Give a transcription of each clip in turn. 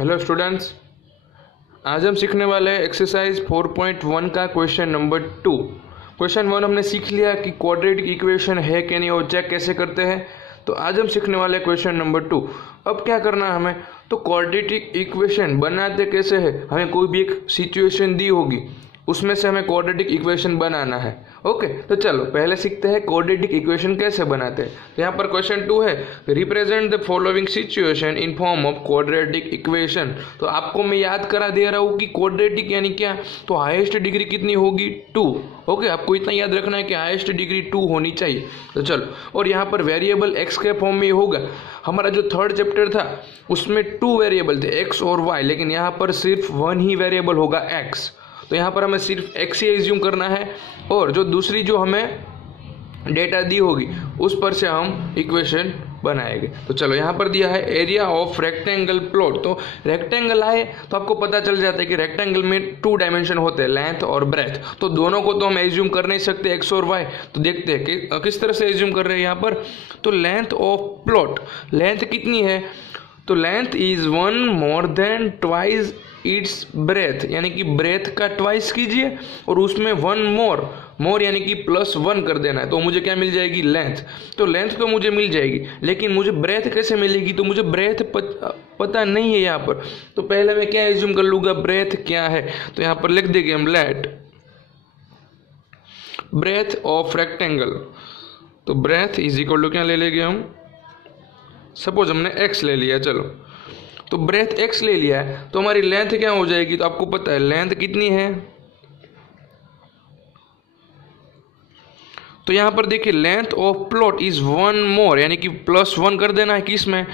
Hello students, आज हम सीखने वाले हैं एक्सरसाइज 4.1 का क्वेश्चन नंबर 2। क्वेश्चन 1 हमने सीख लिया कि क्वाड्रेटिक इक्वेशन है कि नहीं और चेक कैसे करते हैं। तो आज हम सीखने वाले हैं क्वेश्चन नंबर 2। अब क्या करना है हमें, तो क्वाड्रेटिक इक्वेशन बनाते कैसे है। हमें कोई भी एक सिचुएशन दी होगी, उसमें से हमें क्वाड्रेटिक इक्वेशन बनाना है। ओके, तो चलो पहले सीखते हैं क्वाड्रेटिक इक्वेशन कैसे बनाते हैं। तो यहाँ पर क्वेश्चन 2 है, represent the following situation in form of quadratic equation. तो आपको मैं याद करा दे रहा हूँ कि क्वाड्रेटिक यानी क्या, तो हाईएस्ट डिग्री कितनी होगी 2। ओके, आपको इतना याद रखना है कि हाईएस्ट डिग्री 2 होनी चाहिए। तो चलो, और यहाँ पर वेरिएबल एक्स के फॉर्म में होगा। हमारा जो थर्ड चैप्टर था उसमें 2 वेरिएबल थे, एक्स और वाई, लेकिन यहाँ पर सिर्फ 1 ही वेरिएबल होगा एक्स। तो यहाँ पर हमें सिर्फ एक्स ही एज्यूम करना है, और जो दूसरी जो हमें डेटा दी होगी उस पर से हम इक्वेशन बनाएंगे। तो चलो, यहाँ पर दिया है एरिया ऑफ रेक्टेंगल प्लॉट। तो रेक्टेंगल आए तो आपको पता चल जाता है कि रेक्टेंगल में 2 डायमेंशन होते हैं, लेंथ और ब्रेथ। तो दोनों को तो हम एज्यूम कर नहीं सकते, एक्स और वाई। तो देखते हैं कि किस तरह से एज्यूम कर रहे हैं यहाँ पर। तो लेंथ ऑफ प्लॉट, लेंथ कितनी है, तो length is 1 more than twice its breath, यानी कि ब्रेथ का ट्वाइस कीजिए और उसमें 1 मोर यानी कि +1 कर देना है। तो मुझे क्या मिल जाएगी, लेंथ। तो लेंथ तो मुझे मिल जाएगी, लेकिन मुझे ब्रेथ कैसे मिलेगी, तो मुझे ब्रेथ पता नहीं है यहाँ पर। तो पहले मैं क्या एज्यूम कर लूँगा, ब्रेथ क्या है। तो यहाँ पर लिख देंगे हम लेट ब्रेथ ऑफ रेक्टेंगल। तो ब्रेथ इज इक्वल टू क्या ले लेंगे हम, सपोज हमने x ले लिया। चलो, तो ब्रेथ x ले लिया है, तो हमारी लेंथ क्या हो जाएगी, तो आपको पता है लेंथ कितनी है। तो यहां पर देखिए लेंथ ऑफ प्लॉट इज 1 मोर, यानी कि +1 कर देना है किसमें,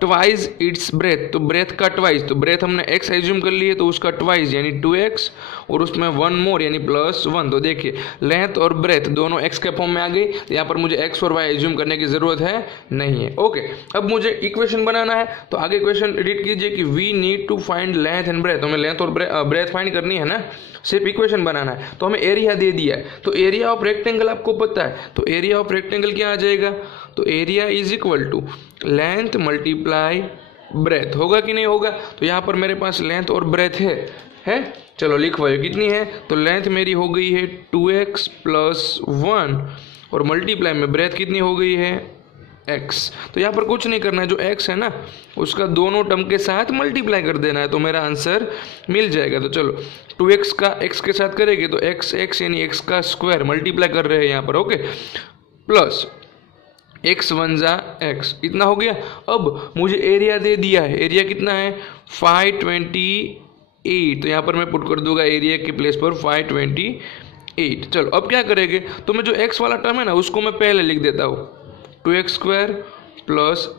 ट्वाइस इट्स ब्रेथ। तो ब्रेथ का ट्वाइस, तो ब्रेथ हमने x एज्यूम कर लिए, तो उसका ट्वाइस यानी 2x, और उसमें 1 मोर यानी +1। तो देखिए लेंथ और ब्रेथ दोनों x के फॉर्म में आ गई। तो यहाँ पर मुझे x और y एज्यूम करने की जरूरत है नहीं है। ओके, अब मुझे इक्वेशन बनाना है। तो आगे इक्वेशन रीड कीजिए कि we need to find length and breadth. हमें लेंथ और ब्रेथ फाइंड करनी है ना, सिर्फ इक्वेशन बनाना है। तो हमें एरिया दे दिया है, तो एरिया ऑफ रेक्टेंगल आपको पता है। तो एरिया ऑफ रेक्टेंगल क्या आ जाएगा, तो area is equal to length multiply breadth. होगा कि नहीं होगा। तो यहाँ पर मेरे पास लेंथ और ब्रेथ है। चलो लिखवाइए कितनी है, तो लेंथ मेरी हो गई है 2x + 1 और मल्टीप्लाई में ब्रेथ कितनी हो गई है x। तो यहाँ पर कुछ नहीं करना है, जो x है ना उसका दोनों टर्म के साथ मल्टीप्लाई कर देना है, तो मेरा आंसर मिल जाएगा। तो चलो 2x का x के साथ करेंगे तो x यानी x का स्क्वायर मल्टीप्लाई कर रहे हैं यहाँ पर। ओके, प्लस x 1 जा x, इतना हो गया। अब मुझे एरिया दे दिया है, एरिया कितना है 528। तो यहाँ पर मैं पुट कर दूंगा एरिया के प्लेस पर 528। चलो अब क्या करेंगे, तो मैं जो x वाला टर्म है ना उसको मैं पहले लिख देता हूँ, 2x² +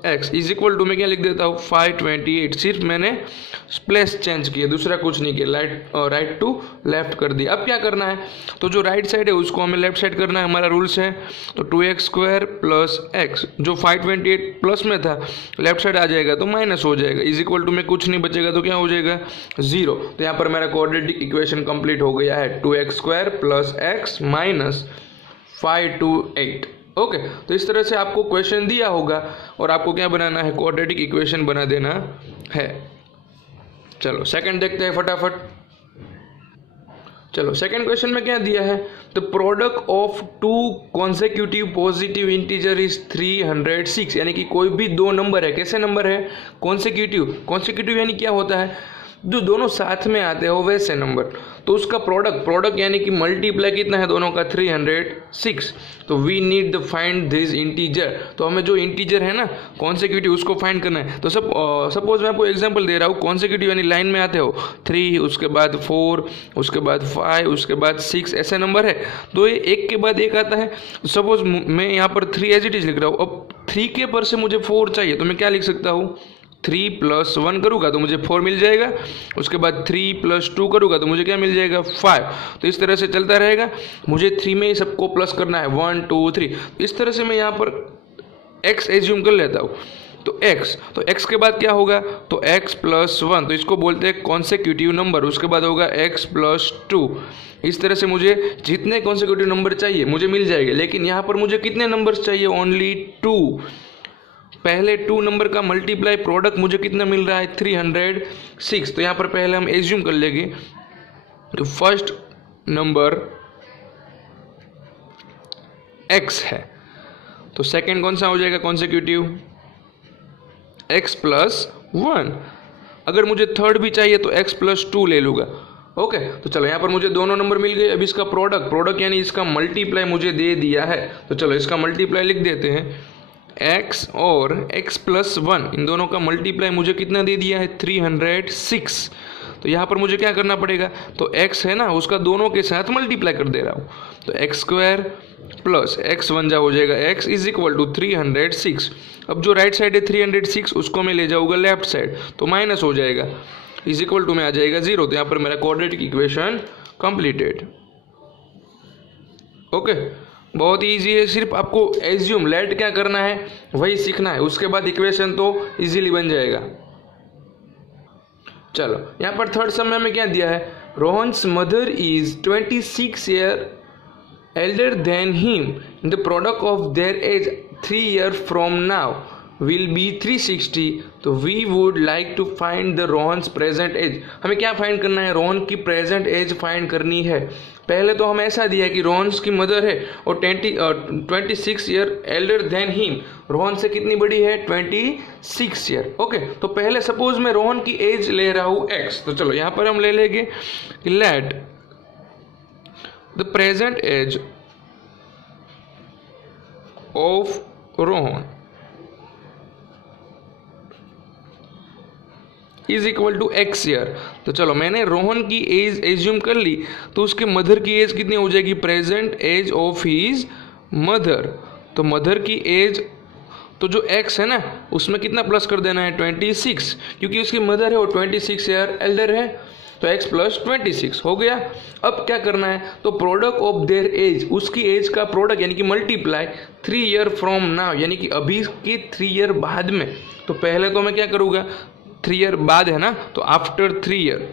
x is equal to मैं क्या लिख देता हूँ 528। सिर्फ मैंने प्लेस चेंज किया, दूसरा कुछ नहीं किया, राइट टू लेफ्ट कर दिया। अब क्या करना है, तो जो राइट साइड है उसको हमें लेफ्ट साइड करना है, हमारा रूल्स है। तो 2x² + x जो 528 प्लस में था लेफ्ट साइड आ जाएगा तो माइनस हो जाएगा, इज इक्वल टू में कुछ नहीं बचेगा तो क्या हो जाएगा 0। तो यहाँ पर मेरा क्वाड्रेटिक इक्वेशन कंप्लीट हो गया है, 2x² + x - 528। ओके, तो इस तरह से आपको क्वेश्चन दिया होगा और आपको क्या बनाना है, क्वाड्रेटिक इक्वेशन बना देना है। चलो सेकंड देखते हैं फटाफट। चलो सेकंड क्वेश्चन में क्या दिया है, the product of 2 consecutive positive integer is 306, यानी कि कोई भी 2 नंबर है, कैसे नंबर है, कॉन्सेक्यूटिव यानी क्या होता है, जो दोनों साथ में आते हो वैसे नंबर। तो उसका प्रोडक्ट यानी कि मल्टीप्लाई कितना है दोनों का 306। तो we need the find this integer. तो हमें जो इंटीजर है ना कॉन्सेक्यूटिव उसको फाइंड करना है। तो सपोज मैं आपको एग्जांपल दे रहा हूँ, कॉन्सेक्यूटिव यानी लाइन में आते हो 3, उसके बाद 4, उसके बाद 5, उसके बाद 6, ऐसे नंबर है। तो ये एक के बाद एक आता है। सपोज मैं यहाँ पर 3 एज इट इज लिख रहा हूँ। अब 3 के पर से मुझे 4 चाहिए, तो मैं क्या लिख सकता हूँ, 3 + 1 करूँगा तो मुझे 4 मिल जाएगा। उसके बाद 3 + 2 करूँगा तो मुझे क्या मिल जाएगा 5। तो इस तरह से चलता रहेगा। मुझे 3 में ही सबको प्लस करना है, 1 2 3। इस तरह से मैं यहाँ पर x एज्यूम कर लेता हूँ। तो x के बाद क्या होगा, तो x + 1, तो इसको बोलते हैं कॉन्सेक्यूटिव नंबर। उसके बाद होगा x + 2। इस तरह से मुझे जितने कॉन्सेक्यूटिव नंबर चाहिए मुझे मिल जाएंगे, लेकिन यहाँ पर मुझे कितने नंबर्स चाहिए, ओनली 2। पहले 2 नंबर का मल्टीप्लाई प्रोडक्ट मुझे कितना मिल रहा है 306। तो यहाँ पर पहले हम एज्यूम कर लेंगे कि फर्स्ट नंबर x है, तो सेकंड कौन सा हो जाएगा कॉन्सेक्यूटिव x प्लस 1। अगर मुझे थर्ड भी चाहिए तो x प्लस 2 ले लूँगा। ओके, तो चलो यहाँ पर मुझे दोनों नंबर मिल गए। अब इसका प्रोडक्ट यानी इसका मल्टीप्लाई मुझे दे दिया है, तो चलो इसका मल्टीप्लाई लिख देते हैं। x और x प्लस 1 इन दोनों का मल्टीप्लाई मुझे कितना दे दिया है 306। तो यहाँ पर मुझे क्या करना पड़ेगा, तो x है ना उसका दोनों के साथ मल्टीप्लाई कर दे रहा हूँ, तो x square plus x one जा हो जाएगा x इज इक्वल टू 306। अब जो राइट साइड है 306 उसको मैं ले जाऊँगा लेफ्ट साइड, तो माइनस हो जाएगा, इज इक्वल टू में आ जाएगा 0। तो यहाँ पर मेरा क्वाड्रेटिक इक्वेशन कंप्लीटेड। ओके, बहुत ईजी है, सिर्फ आपको एज्यूम लेट क्या करना है वही सीखना है, उसके बाद इक्वेशन तो इजीली बन जाएगा। चलो यहाँ पर थर्ड सम में हमें क्या दिया है, Rohan's mother is 26 year elder than him, the product of their age 3 year from now will be 360। तो we would like to find the Rohan's present age. हमें क्या फाइंड करना है, रोहन की प्रेजेंट एज फाइंड करनी है। पहले तो हमें ऐसा दिया है कि रोहन्स की मदर है और 26 year elder than him, Rohan से कितनी बड़ी है 26 ईयर। ओके, तो पहले सपोज मैं रोहन की एज ले रहा हूँ x, तो चलो यहाँ पर हम ले लेंगे let the present age of Rohan is equal to x year. तो चलो मैंने रोहन की एज एज्यूम कर ली, तो उसके मदर की एज कितनी हो जाएगी, present age of his mother. तो मदर की एज, तो जो x है ना उसमें कितना प्लस कर देना है 26, क्योंकि उसकी मदर है और 26 ईयर एल्डर है, तो x प्लस 26 हो गया। अब क्या करना है, तो प्रोडक्ट ऑफ देयर एज, उसकी एज का प्रोडक्ट यानी कि मल्टीप्लाई 3 ईयर फ्रॉम नाउ, यानी कि अभी की 3 ईयर बाद में। तो पहले तो मैं क्या करूँगा, 3 ईयर बाद है ना, तो आफ्टर 3 ईयर,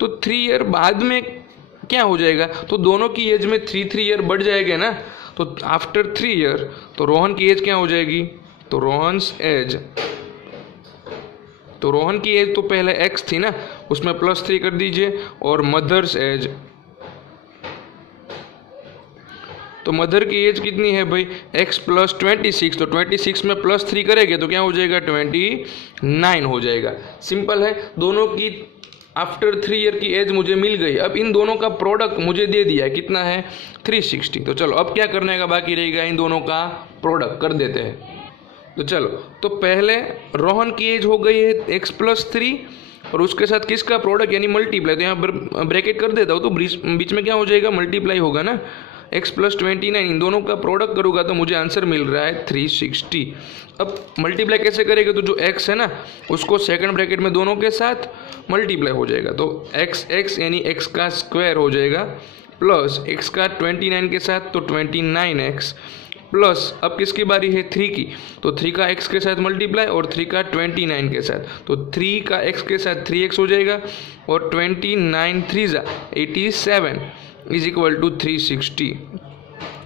तो 3 ईयर बाद में क्या हो जाएगा, तो दोनों की एज में 3 ईयर बढ़ जाएगा ना, तो आफ्टर 3 ईयर तो रोहन की एज क्या हो जाएगी, तो रोहन्स एज, तो रोहन की एज तो पहले x थी ना उसमें +3 कर दीजिए, और मदर्स एज, तो मदर की एज कितनी है भाई x प्लस 26, तो 26 में +3 करेंगे तो क्या हो जाएगा 29 हो जाएगा। सिंपल है, दोनों की आफ्टर 3 ईयर की एज मुझे मिल गई। अब इन दोनों का प्रोडक्ट मुझे दे दिया है, कितना है 360। तो चलो अब क्या करने का बाकी रहेगा, इन दोनों का प्रोडक्ट कर देते हैं। तो चलो, तो पहले रोहन की एज हो गई है x प्लस 3 और उसके साथ किसका प्रोडक्ट यानी मल्टीप्लाई, तो यहाँ पर ब्रैकेट कर देता हूँ, तो बीच में क्या हो जाएगा मल्टीप्लाई होगा ना, x प्लस 29, इन दोनों का प्रोडक्ट करूँगा तो मुझे आंसर मिल रहा है 360। अब मल्टीप्लाई कैसे करेंगे, तो जो x है ना उसको सेकंड ब्रैकेट में दोनों के साथ मल्टीप्लाई हो जाएगा, तो x यानी x का स्क्वायर हो जाएगा, प्लस x का 29 के साथ तो 29x, प्लस अब किसकी बारी है 3 की, तो 3 का x के साथ मल्टीप्लाई और 3 का 29 के साथ, तो 3 का x के साथ 3x हो जाएगा, और 29 3 87 इज इक्वल टू 360।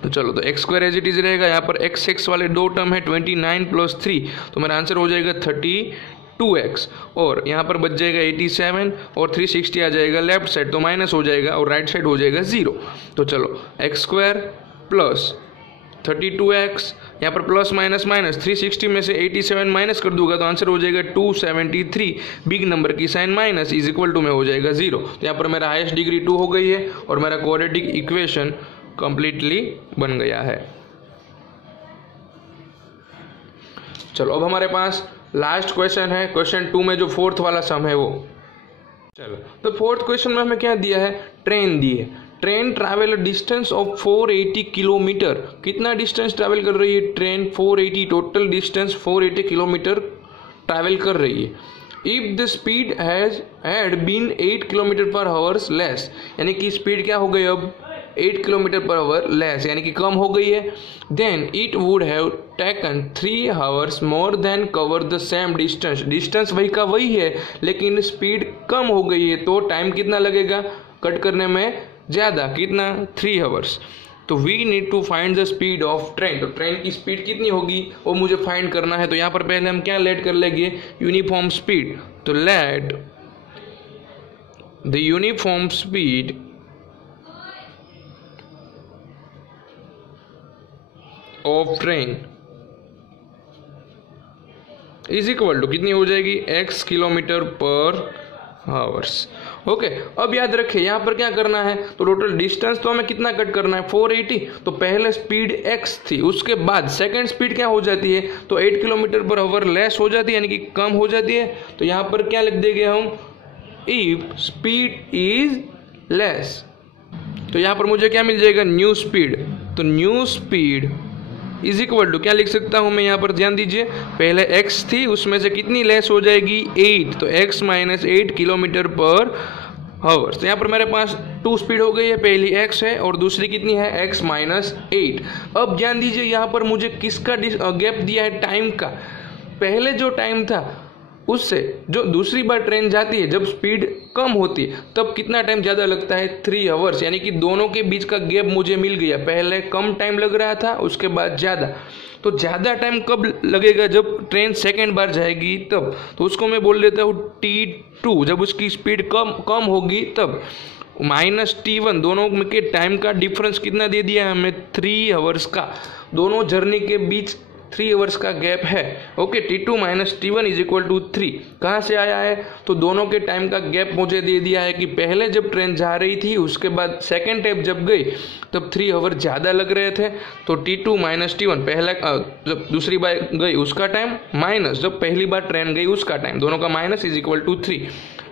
तो चलो, तो x square as it is रहेगा, यहाँ पर x वाले दो टर्म है 29 प्लस 3, तो मेरा आंसर हो जाएगा 32x, और यहाँ पर बच जाएगा 87 और 360 आ जाएगा लेफ्ट साइड, तो माइनस हो जाएगा और राइट साइड हो जाएगा 0। तो चलो एक्स स्क्वायर प्लस 32x, यहाँ पर प्लस माइनस माइनस, 360 में से 87 माइनस कर दूंगा तो आंसर हो जाएगा 273, बिग नंबर की sign minus is equal to में हो जाएगा 0। तो यहाँ पर मेरा हाईएस्ट डिग्री 2 हो गई है और मेरा क्वाड्रेटिक इक्वेशन कंप्लीटली बन गया है। चलो अब हमारे पास लास्ट क्वेश्चन है, क्वेश्चन 2 में जो फोर्थ वाला सम है वो। चलो, तो फोर्थ क्वेश्चन में हमें क्या दिया है, ट्रेन दी है। Train travel a distance of 480 kilometre, कितना डिस्टेंस ट्रैवल कर रही है train, 480, total distance 480 kilometre travel कर रही है। If the speed had been 8 kilometre per hours less, यानी कि स्पीड क्या हो गई अब 8 किलोमीटर पर आवर लेस, यानी कि कम हो गई है, then it would have taken 3 hours more than cover the same distance, distance वही का वही है लेकिन स्पीड कम हो गई है, तो टाइम कितना लगेगा कट करने में ज़्यादा, कितना 3 आवर्स। तो we need to find the speed of train. तो ट्रेन की स्पीड कितनी होगी वो मुझे फाइंड करना है। तो यहाँ पर पहले हम क्या लेट कर लेंगे, यूनिफॉर्म स्पीड। तो let the uniform speed of train is equal to कितनी हो जाएगी, x kilometre per hours. Okay, अब याद रखें यहाँ पर क्या करना है, तो टोटल डिस्टेंस तो हमें कितना कट करना है 480। तो पहले स्पीड x थी, उसके बाद सेकंड स्पीड क्या हो जाती है, तो 8 किलोमीटर पर आवर लेस हो जाती है, यानी कि कम हो जाती है। तो यहाँ पर क्या लिख देंगे हम, इफ स्पीड इज लेस। तो यहाँ पर मुझे क्या मिल जाएगा, न्यू स्पीड। तो new speed is equal to क्या लिख सकता हूं मैं, यहाँ पर ध्यान दीजिए, पहले x थी उसमें से कितनी लेस हो जाएगी 8, तो x minus 8 kilometre per hours. तो यहाँ पर मेरे पास 2 स्पीड हो गई है, पहली x है और दूसरी कितनी है x माइनस 8। अब ध्यान दीजिए यहाँ पर मुझे किसका गैप दिया है, टाइम का। पहले जो टाइम था उससे जो दूसरी बार ट्रेन जाती है जब स्पीड कम होती है तब कितना टाइम ज़्यादा लगता है, 3 आवर्स, यानी कि दोनों के बीच का गैप मुझे मिल गया। पहले कम टाइम लग रहा था, उसके बाद ज़्यादा। तो ज़्यादा टाइम कब लगेगा, जब ट्रेन सेकेंड बार जाएगी तब। तो उसको मैं बोल देता हूँ T2, जब उसकी स्पीड कम होगी तब। माइनस T1, दोनों के टाइम का डिफरेंस कितना दे दिया हमें, 3 आवर्स का। दोनों जर्नी के बीच 3 आवर्स का गैप है। Okay, T2 minus T1 is equal to 3। कहाँ से आया है, तो दोनों के टाइम का गैप मुझे दे दिया है कि पहले जब ट्रेन जा रही थी उसके बाद सेकेंड टाइम जब गई तब 3 आवर ज़्यादा लग रहे थे। तो T2 माइनस T1 पहले जब दूसरी बार गई उसका टाइम माइनस जब पहली बार ट्रेन गई उसका टाइम, दोनों का माइनस इज इक्वल टू 3।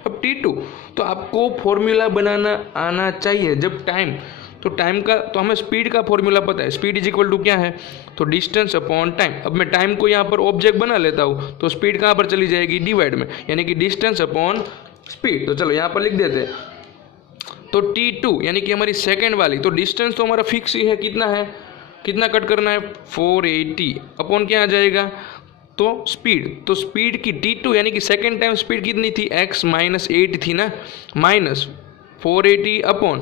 अब T2, तो आपको फॉर्मूला बनाना आना चाहिए जब टाइम, तो टाइम का, तो हमें स्पीड का फॉर्मूला पता है, स्पीड इज इक्वल टू क्या है, तो डिस्टेंस अपॉन टाइम। अब मैं टाइम को यहाँ पर ऑब्जेक्ट बना लेता हूँ, तो स्पीड कहाँ पर चली जाएगी, डिवाइड में, यानी कि डिस्टेंस अपॉन स्पीड। तो चलो यहाँ पर लिख देते हैं। तो T2 यानी कि हमारी सेकेंड वाली, तो डिस्टेंस तो हमारा फिक्स ही है, कितना है, कितना कट करना है 480 अपॉन क्या आ जाएगा, तो स्पीड। तो स्पीड की T2 यानी कि सेकेंड टाइम स्पीड कितनी थी, x माइनस 8 थी ना, माइनस 480 अपॉन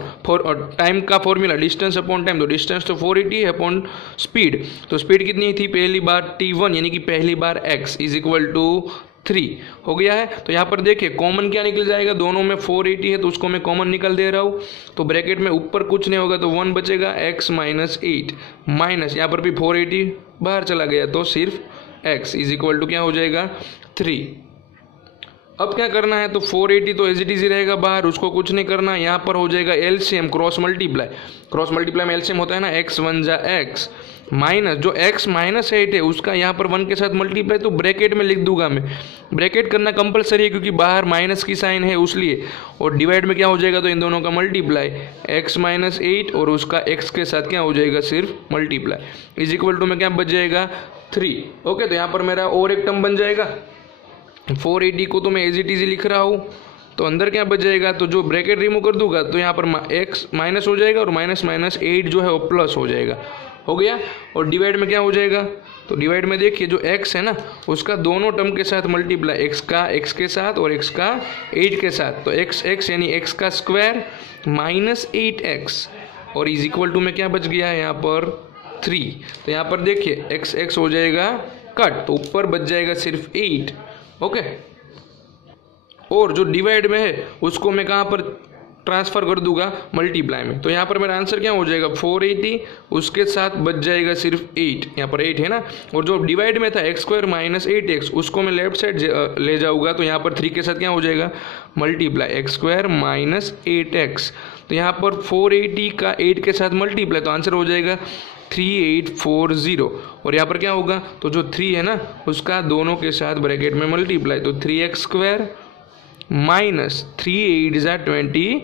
टाइम का फॉर्मूला डिस्टेंस अपॉन टाइम, तो डिस्टेंस तो 480 है अपॉन स्पीड। तो स्पीड कितनी थी पहली बार T1 यानी कि पहली बार x इज इक्वल टू 3 हो गया है। तो यहाँ पर देखिए कॉमन क्या निकल जाएगा, दोनों में 480 है तो उसको मैं कॉमन निकल दे रहा हूँ। तो ब्रैकेट में ऊपर कुछ नहीं होगा तो 1 बचेगा, x माइनस 8 माइनस यहाँ पर भी 480 बाहर चला गया तो सिर्फ x इज इक्वल टू क्या हो जाएगा 3। अब क्या करना है, तो 480 तो एज इट इज ही रहेगा बाहर, उसको कुछ नहीं करना। यहाँ पर हो जाएगा एलसीएम क्रॉस मल्टीप्लाई में एलसीएम होता है ना, x 1 जा x माइनस जो x माइनस 8 है उसका यहाँ पर 1 के साथ मल्टीप्लाई, तो ब्रैकेट में लिख दूंगा मैं। ब्रैकेट करना कंपलसरी है क्योंकि बाहर माइनस की साइन है उसलिए, और डिवाइड में क्या हो जाएगा, तो इन दोनों का मल्टीप्लाई x माइनस 8 और उसका x के साथ क्या हो जाएगा, सिर्फ मल्टीप्लाई इज इक्वल टू में क्या बच जाएगा 3। ओके, तो यहाँ पर मेरा और एक टर्म बन जाएगा। 480 को तो मैं एज इट इज लिख रहा हूँ, तो अंदर क्या बच जाएगा, तो जो ब्रैकेट रिमूव कर दूंगा तो यहाँ पर x माइनस हो जाएगा और माइनस 8 जो है वो प्लस हो जाएगा, हो गया। और डिवाइड में क्या हो जाएगा, तो डिवाइड में देखिए जो x है ना उसका दोनों टर्म के साथ मल्टीप्लाई, x का x के साथ और x का 8 के साथ, तो x यानी x का स्क्वायर माइनस 8x और इज इक्वल टू में क्या बच गया है यहाँ पर 3। तो यहाँ पर देखिए x हो जाएगा कट, तो ऊपर बच जाएगा सिर्फ 8। ओके, और जो डिवाइड में है उसको मैं कहाँ पर ट्रांसफ़र कर दूंगा, मल्टीप्लाई में। तो यहाँ पर मेरा आंसर क्या हो जाएगा 480, उसके साथ बच जाएगा सिर्फ 8, यहाँ पर 8 है ना, और जो डिवाइड में था x² माइनस 8x उसको मैं लेफ्ट साइड ले जाऊँगा तो यहाँ पर 3 के साथ क्या हो जाएगा, मल्टीप्लाई x² माइनस 8x। तो यहाँ पर 480 का 8 के साथ मल्टीप्लाई, तो आंसर हो जाएगा 3840। और यहाँ पर क्या होगा, तो जो 3 है ना उसका दोनों के साथ ब्रैकेट में मल्टीप्लाई, तो 3x² माइनस 3 8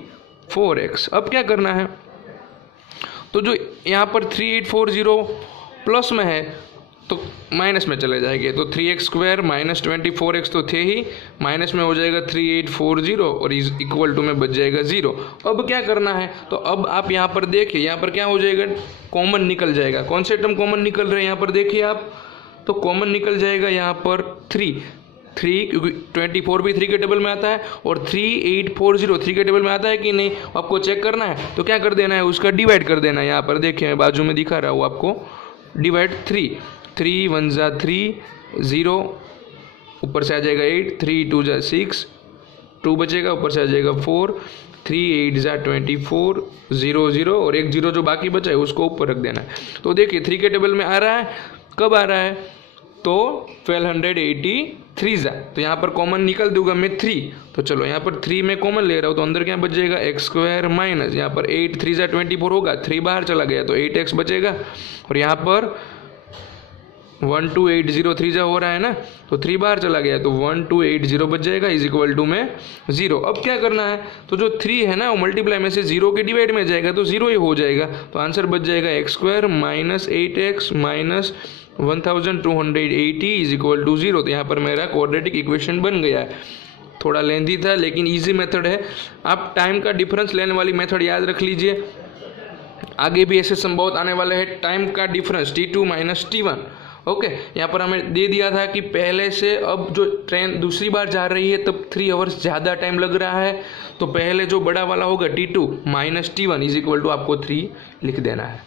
24x। अब क्या करना है, तो जो यहाँ पर 3840 प्लस में है तो माइनस में चले जाएंगे, तो 3x² माइनस 24x तो थे ही, माइनस में हो जाएगा 3840 और इज इक्वल टू में बच जाएगा 0। अब क्या करना है, तो अब आप यहाँ पर देखिए, यहाँ पर क्या हो जाएगा, कॉमन निकल जाएगा। कौन से टर्म कॉमन निकल रहे हैं यहाँ पर देखिए आप, तो कॉमन निकल जाएगा यहाँ पर 3, 3, क्योंकि 24 भी 3 के टेबल में आता है और 3840 3 के टेबल में आता है कि नहीं, आपको चेक करना है। तो क्या कर देना है, उसका डिवाइड कर देना है। यहाँ पर देखिए मैं बाजू में दिखा रहा हूँ आपको, डिवाइड 3 1 जा 3 0, ऊपर से आ जाएगा 8, 3 2 जा 6, 2 बचेगा, ऊपर से आ जाएगा 4, 3 8 जा 24 0 0 और एक 0 जो बाकी बचा है उसको ऊपर रख देना है। तो देखिए 3 के टेबल में आ रहा है, कब आ रहा है, तो 1283 जा, तो यहाँ पर कॉमन निकल दूंगा मैं 3, तो चलो यहाँ पर 3 में कॉमन ले रहा हूँ, तो अंदर क्या बच जाएगा x² माइनस यहाँ पर 8 3 जा 24 होगा, 3 बाहर चला गया तो 8x बचेगा, और यहाँ पर 12803 जा हो रहा है ना, तो 3 बाहर चला गया तो 1280 बच जाएगा, इज इक्वल टू में 0। अब क्या करना है, तो जो 3 है ना वो मल्टीप्लाई में से 0 के डिवाइड में जाएगा तो 0 ही हो जाएगा, तो आंसर बच जाएगा x² minus 8x minus 1280 is equal to 0। तो यहाँ पर मेरा क्वाड्रेटिक इक्वेशन बन गया है। थोड़ा लेंथी था लेकिन ईजी मेथड है। आप टाइम का डिफरेंस लेने वाली मेथड याद रख लीजिए, आगे भी ऐसे संभव आने वाले हैं। टाइम का difference T2 minus T1, okay. यहाँ पर हमें दे दिया था कि पहले से अब जो ट्रेन दूसरी बार जा रही है तब 3 आवर्स ज़्यादा टाइम लग रहा है, तो पहले जो बड़ा वाला होगा T2 minus T1 is equal to आपको 3 लिख देना है।